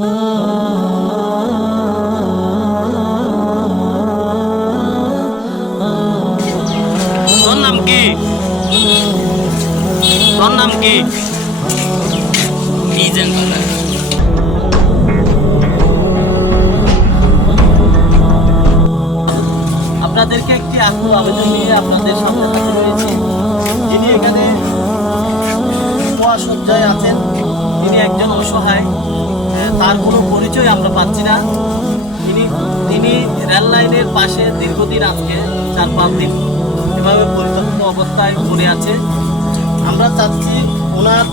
তোর নাম কি? তোর নাম কি? আপনাদেরকে একটি আকুল আবেদন নিয়ে আপনাদের সামনে হাজির হয়েছি। যিনি এখানে শয্যায় আছেন, তিনি একজন অসহায়, তার কোনো পরিচয় আমরা পাচ্ছি না। তিনি রেল লাইনের পাশে দীর্ঘদিন আজকে 4-5 দিন এভাবে পরিত্যক্ত অবস্থায় পড়ে আছে। আমরা চাচ্ছি ওনার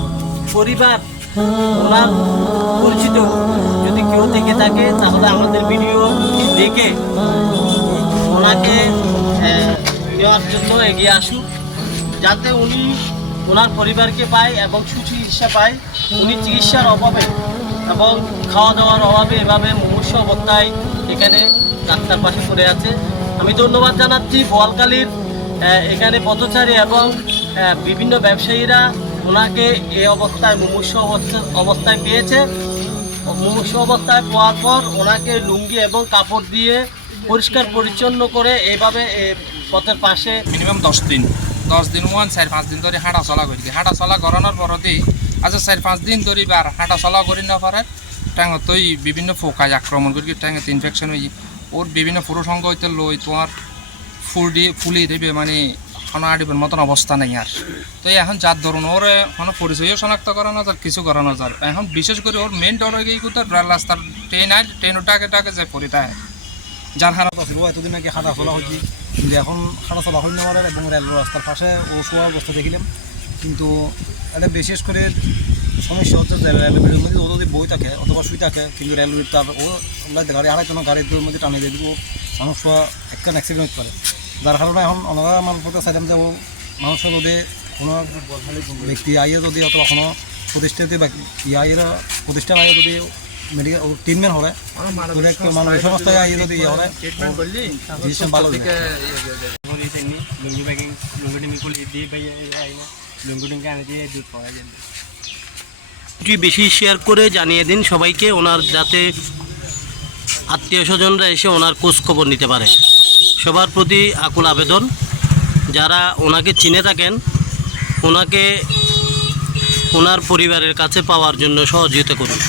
পরিবার, ওনার পরিচিত যদি কেউ থেকে থাকে তাহলে আমাদের ভিডিও দেখে ওনাকে নেওয়ার জন্য এগিয়ে আসুক, যাতে উনি ওনার পরিবারকে পায় এবং সুচিকিৎসা পায়। উনি চিকিৎসার অভাবে এবং খাওয়া দাওয়ার অভাবে এভাবে মুমূর্ষু অবস্থায় এখানে ডাক্তার পাশে পড়ে আছে। আমি ধন্যবাদ জানাচ্ছি বোয়ালখালীর এখানে পথচারী এবং বিভিন্ন ব্যবসায়ীরা ওনাকে এই অবস্থায় মুমূর্ষু অবস্থায় পেয়েছে। মুমূর্ষু অবস্থায় পাওয়ার পর ওনাকে লুঙ্গি এবং কাপড় দিয়ে পরিষ্কার পরিচ্ছন্ন করে এইভাবে পথের পাশে মিনিমাম 10 দিন 4-5 দিন ধরে হাঁটা চলা করি। হাঁটা চলা করানোর পরতেই আচ্ছা 4-5 দিন ধরে বার হাঁটা চলা করি না পারে ট্যাঙতই বিভিন্ন ফোকায় আক্রমণ করি, ট্যাঙেতে ইনফেকশন হয়ে ওর বিভিন্ন পুরুষঙ্গ হইতে লই তোমার ফুলি দেবে, মানে হানাডিবের মতন অবস্থা নেই আর। তো এখন যার ধরুন ওর কোনো পরিচয়ও শনাক্ত করানো যায়, কিছু করানো যায়। এখন বিশেষ করে ওর মেন ডর হয়ে গিয়ে কোথাও রেল রাস্তার ট্রেন আয়, ট্রেনও টাকে যে পরিতায় যার হারা ছিল এতদিন নাকি হাঁটা চলা হচ্ছে, কিন্তু এখন হাঁটা চলা হয় না আমার। এবং রেল রাস্তার পাশে ও শোয়া অবস্থা দেখিলাম। কিন্তু এটা বিশেষ করে সমস্যা হচ্ছে যে রেলওয়ের মধ্যে ও যদি বই থাকে অথবা শুই থাকে, কিন্তু রেলওয়ে তার ও গাড়ি হারাইতো না, গাড়ির মধ্যে টানিয়ে দিয়ে দিব, মানুষ শোয়া একটা অ্যাক্সিডেন্ট হতে পারে। যার কারণে এখন ওনারা আমার পথে চাইলাম যে ও মানুষের যদি কোনো ব্যক্তি আইয়ে যদি অথবা কোনো প্রতিষ্ঠাতে প্রতিষ্ঠান আইয়ে যদি মেডিকেল ট্রিটমেন্ট হবে, মানুষ সমস্যায় আইয়ে যদি ইয়ে হয় ভালো বেশি শেয়ার করে জানিয়ে দিন সবাইকে, ওনার যাতে আত্মীয় স্বজনরা এসে ওনার খোঁজ খবর নিতে পারে। সবার প্রতি আকুল আবেদন, যারা ওনাকে চিনে থাকেন ওনাকে ওনার পরিবারের কাছে পাওয়ার জন্য সহযোগিতা করুন।